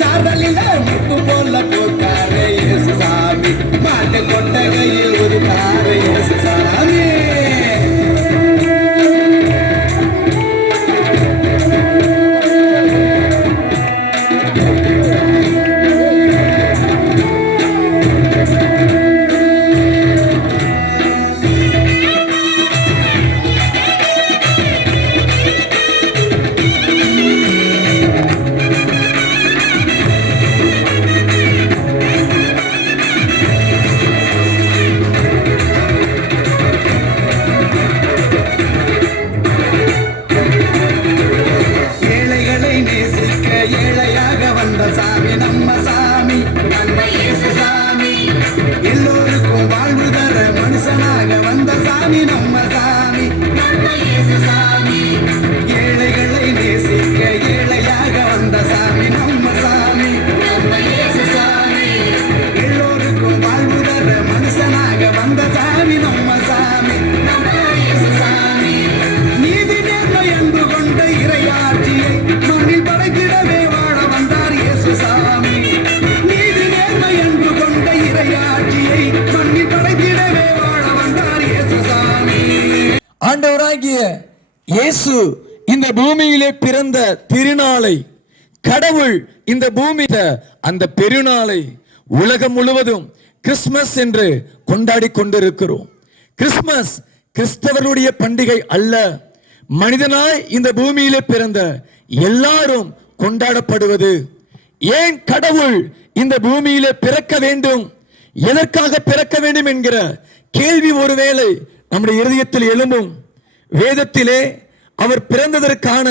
சாரலில முத்து போல போட்டாரே இயேசு சாமி, மாட்டு கொட்டகையில் ஒரு தாரே இயேசு சாமி. எல்லோருக்கும் வாழ்வு தர மனுஷனாக வந்த சாமி நம்ம சாமி, ஏழைகளை நேசிக்க ஏழையாக வந்த சாமி நம்ம சாமி, எல்லோருக்கும் வாழ்வு தர மனுஷனாக வந்த சாமி நம்ம சாமி. நீதி நேர்மை அன்பு கொண்ட இறையாட்சியை மண்ணில் படைத்திடவே வாழ வந்தார் இயேசு சாமி. நீதி நேர்மை அன்பு கொண்ட இறையாட்சியை மண்ணில் படைத்திடவே வாழ வந்தார் இயேசு சாமி. ஆண்டவராகிய இயேசு இந்த பூமியிலே பிறந்த திருநாளை, கடவுள் இந்த பூமியில அந்த பெருநாளை உலகம் முழுவதும் கிறிஸ்துமஸ் என்று கொண்டாடி கொண்டிருக்கிறோம். கிறிஸ்துமஸ் கிறிஸ்தவர்களுடைய பண்டிகை அல்ல, மனிதனாய் இந்த பூமியிலே பிறந்த எல்லாரும் கொண்டாடப்படுவது. ஏன் கடவுள் இந்த பூமியிலே பிறக்க வேண்டும், எதற்காக பிறக்க வேண்டும் என்கிற கேள்வி ஒருவேளை நம்முடைய இருதயத்தில் எழும்பும். வேதத்திலே அவர் பிறந்ததற்கான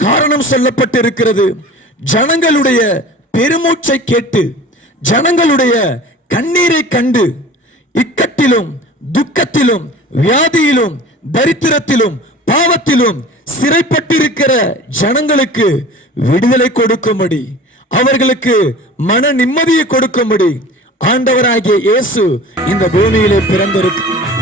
காரணம் சொல்லப்பட்டு இருக்கிறது. ஜனங்களுடைய பெருமூச்சை கேட்டு, ஜனங்களுடைய கண்ணீரை கண்டு, இக்கட்டிலும் துக்கத்திலும் வியாதியிலும் தரித்திரத்திலும் பாவத்திலும் சிறைப்பட்டிருக்கிற ஜனங்களுக்கு விடுதலை கொடுக்கும்படி, அவர்களுக்கு மன நிம்மதியை கொடுக்கும்படி ஆண்டவராகிய இயேசு இந்த பூமியிலே பிறந்திருக்கிறார்.